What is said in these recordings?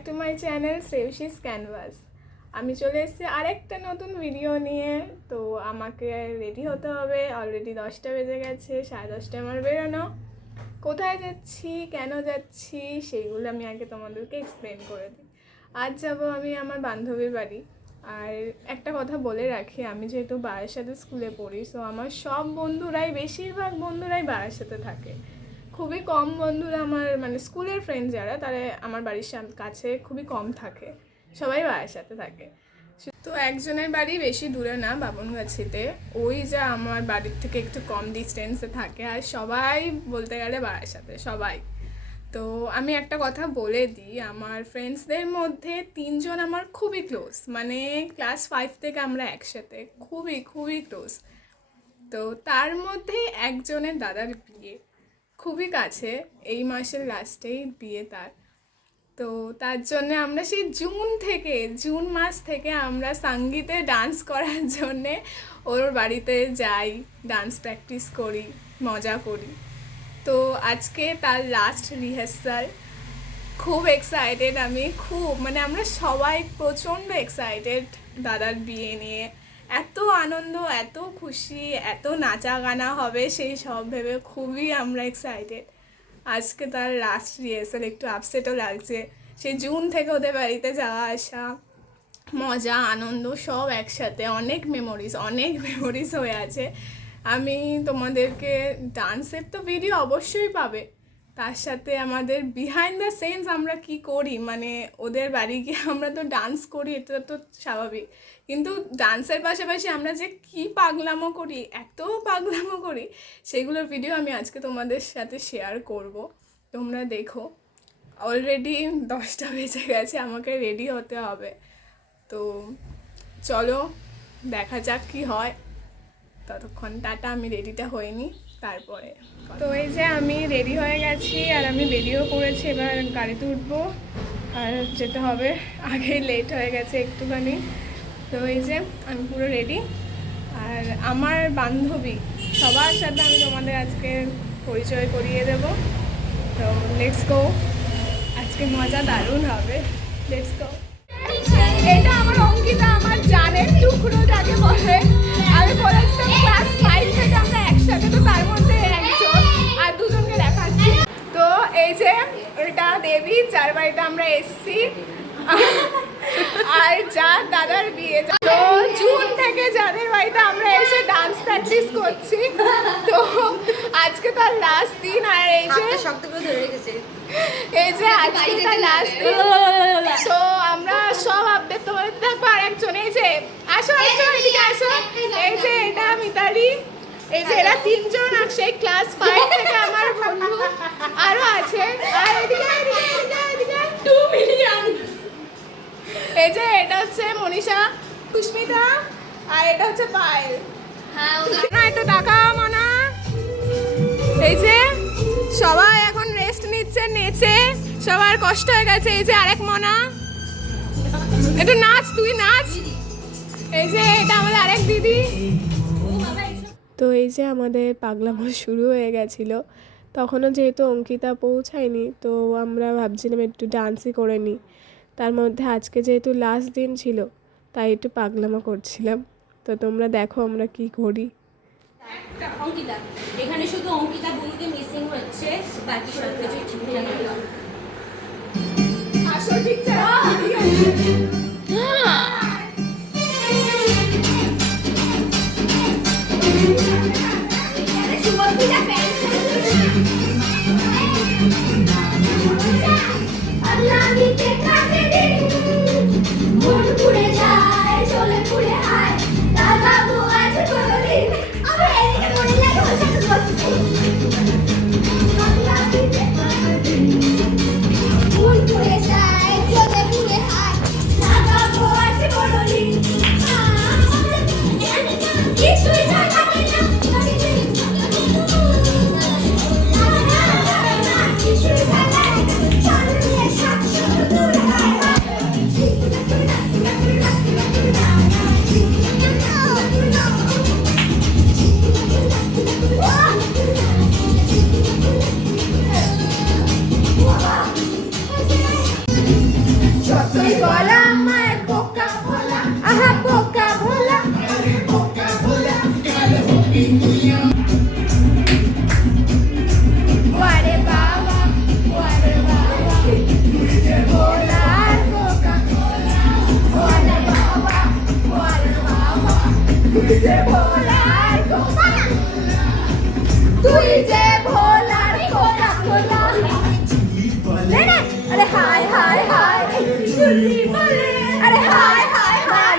Back to my channel Shreyasi's Canvas. আমি চলে এসেছি আরেকটা নতুন ভিডিও নিয়ে। তো আমাকে রেডি হতে হবে, অলরেডি 10টা বেজে গেছে, 10:30টায় আমার বেরোনো। কোথায় যাচ্ছি, কেন যাচ্ছি, সেইগুলো আমি আগে তোমাদেরকে এক্সপ্লেন করে দিই। আজ যাব আমি আমার বান্ধবীর বাড়ি। আর একটা কথা বলে রাখি, আমি যেহেতু বারাসাতে স্কুলে পড়ি, সো আমার সব বন্ধুরাই, বেশিরভাগ বন্ধুরাই বারাসাতে থাকে। খুবই কম বন্ধুরা আমার, মানে স্কুলের ফ্রেন্ড যারা, তারা আমার বাড়ির কাছে খুবই কম থাকে, সবাই বারাসাতে থাকে। তো একজনের বাড়ি বেশি দূরে না, বামনগাছিতে, ওই যা আমার বাড়ির থেকে একটু কম ডিস্টেন্সে থাকে। আর সবাই বলতে গেলে বারাসাতে সবাই। তো আমি একটা কথা বলে দিই, আমার ফ্রেন্ডসদের মধ্যে 3জন আমার খুবই ক্লোজ, মানে ক্লাস 5 থেকে আমরা একসাথে, খুবই খুবই ক্লোজ। তো তার মধ্যে একজনের দাদার বিয়ে খুবই কাছে, এই মাসের লাস্টেই বিয়ে তার। তো তার জন্যে আমরা সেই জুন মাস থেকে আমরা সঙ্গীতে ডান্স করার জন্যে ওর বাড়িতে যাই, ডান্স প্র্যাকটিস করি, মজা করি। তো আজকে তার লাস্ট রিহার্সাল। খুব এক্সাইটেড আমি, খুব, মানে আমরা সবাই প্রচণ্ড এক্সাইটেড দাদার বিয়ে নিয়ে। এত আনন্দ, এত খুশি, এত নাচা গানা হবে সেই সব ভেবে খুবই আমরা এক্সাইটেড। আজকে তার লাস্ট রিহার্সাল, একটু আপসেটও লাগছে। সেই জুন থেকে ওদের বাড়িতে যাওয়া আসা, মজা আনন্দ সব একসাথে, অনেক মেমোরিজ হয়ে আছে। আমি তোমাদেরকে ডান্সের তো ভিডিও অবশ্যই পাবে, তার সাথে আমাদের বিহাইন্ড দ্য সিনস আমরা কি করি, মানে ওদের বাড়ি গিয়ে আমরা তো ডান্স করি, এটা তো স্বাভাবিক, কিন্তু ডান্সের পাশাপাশি আমরা যে কি পাগলামো করি, এত পাগলামো করি, সেগুলোর ভিডিও আমি আজকে তোমাদের সাথে শেয়ার করব। তোমরা দেখো। অলরেডি 10টা বেজে গেছে, আমাকে রেডি হতে হবে। তো চলো দেখা যাক কি হয়। ততক্ষণ টাটা, আমি রেডিটা হইনি তারপরে। তো এই যে আমি রেডি হয়ে গেছি, আর আমি বেরিয়েও পড়েছি, এবার গাড়িতে উঠবো আর যেতে হবে। আগে লেট হয়ে গেছে একটুখানি। তো এই যে আমি পুরো রেডি, আর আমার বান্ধবী সবার সাথে আমি তোমাদের আজকে পরিচয় করিয়ে দেব। তো লেটস গো, আজকে মজা দারুণ হবে, লেটস গো। এটা আমার অঙ্কিতা, আমার জানের টুকরো যাকে বলে। আমি বলেছিলাম ক্লাস 5 থেকে আমরা একসাথে, তো তার মধ্যে একজন আর দুজনকে দেখাচ্ছি। তো এই যে এটা দেবী, যার বাড়িতে আমরা এসছি, আর যার দাদার বিয়ে। তো জুন থেকে যাদের বাড়িতে আমরা এসে ডান্স প্র্যাকটিস করছি, তো আজকে তার লাস্ট দিন। আর এই যে শক্ত করে ধরে রেখেছে, এই যে আজকে তার লাস্ট দিন। তো আমরা সব আপডেট তোমাদের থাকবো। আর একজন, এই যে আসো এদিকে আসো, এই যে এটা মিতালি, এই যে এরা 3জন আর সেই ক্লাস 5 থেকে আমার বন্ধু আরো আছে। আর এদিকে 2 মিলিয়ন। এই যে এটা হচ্ছে মনীষা, সুস্মিতা, আর এটা হচ্ছে পায়েল। হ্যাঁ না, একটু টাকা মানা। এই যে সবাই এখন রেস্ট নিচ্ছে, নেচে সবার কষ্ট হয়ে গেছে। এই যে আরেক মনা, একটু নাচ, তুই নাচ। এই যে এটা আমাদের আরেক দিদি। তো এই যে আমাদের পাগলামো শুরু হয়ে গেছিলো, তখনও যেহেতু অঙ্কিতা পৌঁছায়নি, তো আমরা ভাবছিলাম একটু ডান্সই করে নিই। তার মধ্যে আজকে যেহেতু লাস্ট দিন ছিল, তাই একটু পাগলামো করছিলাম। তো তোমরা দেখো আমরা কি করি। অঙ্কিতা, এখানে শুধু অঙ্কিতা বুনুকে মিসিং হচ্ছে, বাকি সব কিছু ঠিকঠাক আছে। আসো ঠিক আছে। তুই যে ভোলার কোকা কোলা আরে হাই হাই হাই চুলি বলে আরে হাই হাই হাই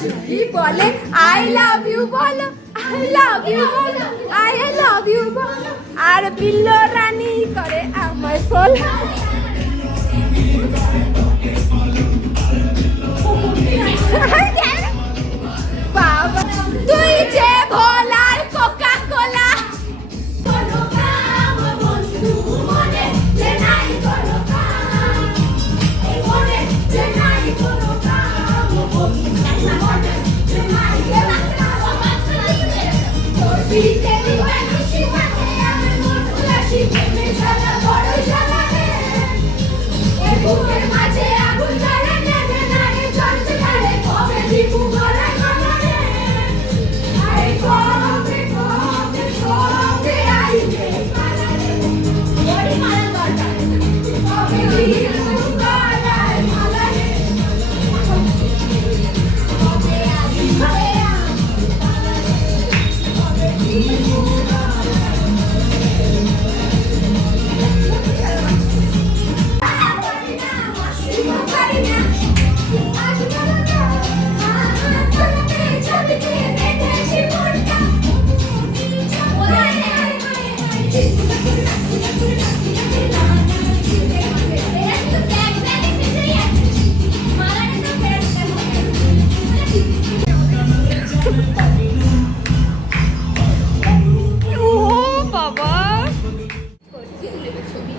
চুলি বলে আই লাভ ইউ বলো আই লাভ ইউ বলো আই লাভ ইউ বলো আর বিল্লো রানী করে আমায় ফলো বাবা তুই যে ভোলার কোকা কোলা কোনো কাম বন্ধু মনে যে নাই কোনো কাম এই মনে যে নাই কোনো কাম বন্ধু মনে যে নাই কোনো কাম তোর পিঠে দিবা খুশি থাকে আমার মন খুশি প্রেমে সারা বড় সারা রে এই বুকের মাঝে আগুন জ্বলে নেবে না রে জ্বলছে না রে কবে দিবু গলায় গলা রে আরে কবে কবে কবে আইবে পালা রে বড়ি মারা দরকার কবে দিবু গলায় মালা রে কবে আইবে কবে দিবু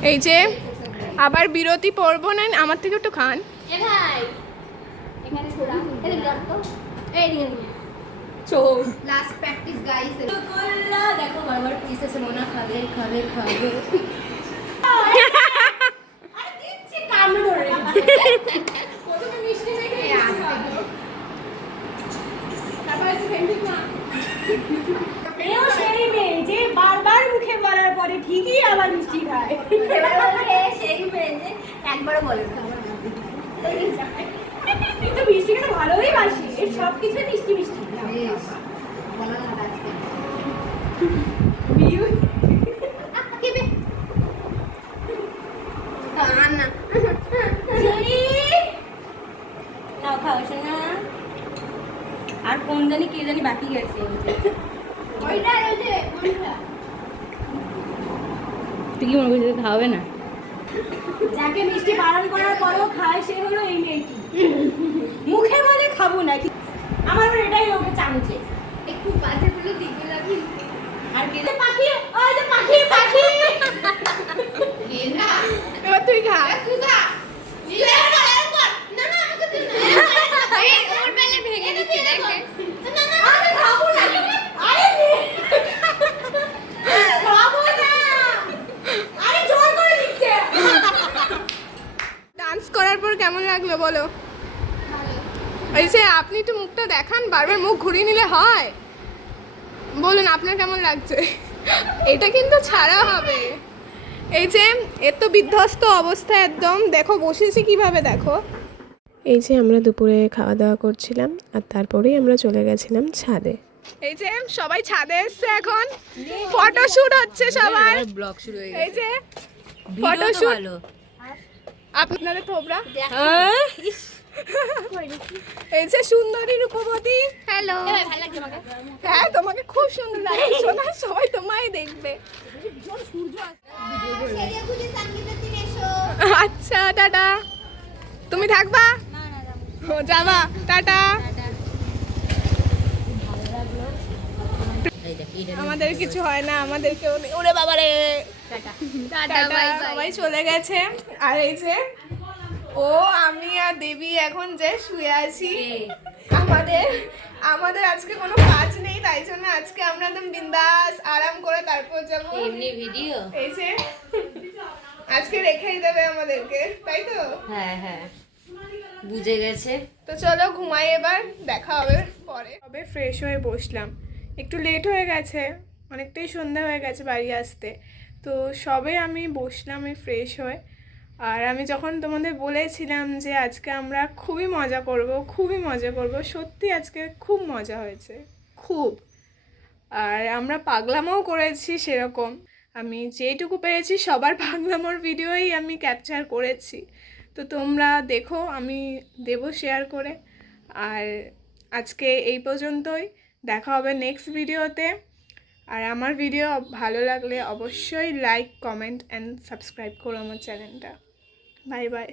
এই যে আবার বিরতি পড়বো না আমার থেকে একটু খান এ ভাই এখানে ছোড়া এদিকে দাও তো এই দিকে নিয়ে চোখ লাস্ট প্র্যাকটিস গাইস রসগোল্লা দেখো বারবার পিস আছে মোনা খাবে খাবে খাবে আরে দিচ্ছি কামড়ে ধরে প্রথমে মিষ্টি মেখে এই আসতে তারপর এসে ফেন্ডিং না এও সেই মেয়ে যে বারবার মুখে বলার পরে ঠিকই আবার মিষ্টি খায় এবার বলবে সেই মেয়ে যে একবারও বলে না কিন্তু মিষ্টি খেতে ভালোই বাসি এর সব কিছু মিষ্টি মিষ্টি বলো না আজকে বিউ কেবে না জেরি নাও খাও শোনা আর কোন জানি কে জানি বাকি গেছে ওইটা ওই যে কোনটা তুই কি মনে করছিস খাওয়াবে না যাকে মিষ্টি বারণ করার পরেও খায় সে হলো এই মেয়েটি মুখে বলে খাবো না আমার আবার এটাই ওকে চামচে একটু বাজে বলে দিবে লাগি আর কে যে পাখি ওই যে পাখি পাখি না এবার তুই খা তুই খা নিলে না একবার না না আমাকে দিন না এই ওর বেলে ভেঙে দিতে দেখে না না আমি খাবো না আরে খাবো না আরে জোর করে দিচ্ছে ডান্স করার পর কেমন লাগলো বলো ভালো এই যে আপনি একটু মুখটা দেখান বারবার মুখ ঘুরিয়ে নিলে হয় বলুন আপনার কেমন লাগছে এটা কিন্তু ছাড়া হবে এই যে এত বিধ্বস্ত অবস্থা একদম দেখো বসেছি কিভাবে দেখো এই যে আমরা দুপুরে খাওয়া দাওয়া করছিলাম আর তারপরেই আমরা চলে গেছিলাম ছাদে এই যে সবাই ছাদে এসছে এখন ফটোশুট হচ্ছে সবার ব্লগ শুরু হয়ে এই যে ভিডিও তো ফটোশুট ভালো আপনাদের থোবরা হ্যাঁ ইস এই যে সুন্দরী রূপবতী হ্যালো ভালো লাগছে আমাকে হ্যাঁ তোমাকে খুব সুন্দর লাগছে সোনা সবাই তোমায় দেখবে সেরিয়া খুঁজে সঙ্গীতের দিন এসো আচ্ছা টাটা তুমি থাকবা না না ও, যাবা টাটা আমাদের কিছু হয় না আমাদেরকে ওরে বাবারে টাটা টাটা সবাই চলে গেছে আর এই যে ও আমি আর দেবী এখন যে শুয়ে আছি আমাদের আমাদের আজকে কোনো কাজ নেই তাই জন্য আজকে আমরা একদম বিন্দাস আরাম করে তারপর যাবো এমনি ভিডিও এই যে আজকে রেখেই দেবে আমাদেরকে তাই তো হ্যাঁ হ্যাঁ বুঝে গেছে তো চলো ঘুমাই এবার দেখা হবে পরে তবে ফ্রেশ হয়ে বসলাম একটু লেট হয়ে গেছে অনেকটাই সন্ধ্যা হয়ে গেছে বাড়ি আসতে তো সবে আমি বসলাম এই ফ্রেশ হয়ে আর আমি যখন তোমাদের বলেছিলাম যে আজকে আমরা খুবই মজা করব সত্যি আজকে খুব মজা হয়েছে খুব আর আমরা পাগলামোও করেছি সেরকম। আমি যেইটুকু পেরেছি সবার পাগলামোর ভিডিওই আমি ক্যাপচার করেছি, তো তোমরা দেখো, আমি দেবো শেয়ার করে। আর আজকে এই পর্যন্তই, দেখা হবে নেক্সট ভিডিওতে। আর আমার ভিডিও ভালো লাগলে অবশ্যই লাইক, কমেন্ট অ্যান্ড সাবস্ক্রাইব করো আমার চ্যানেলটা। Bye bye.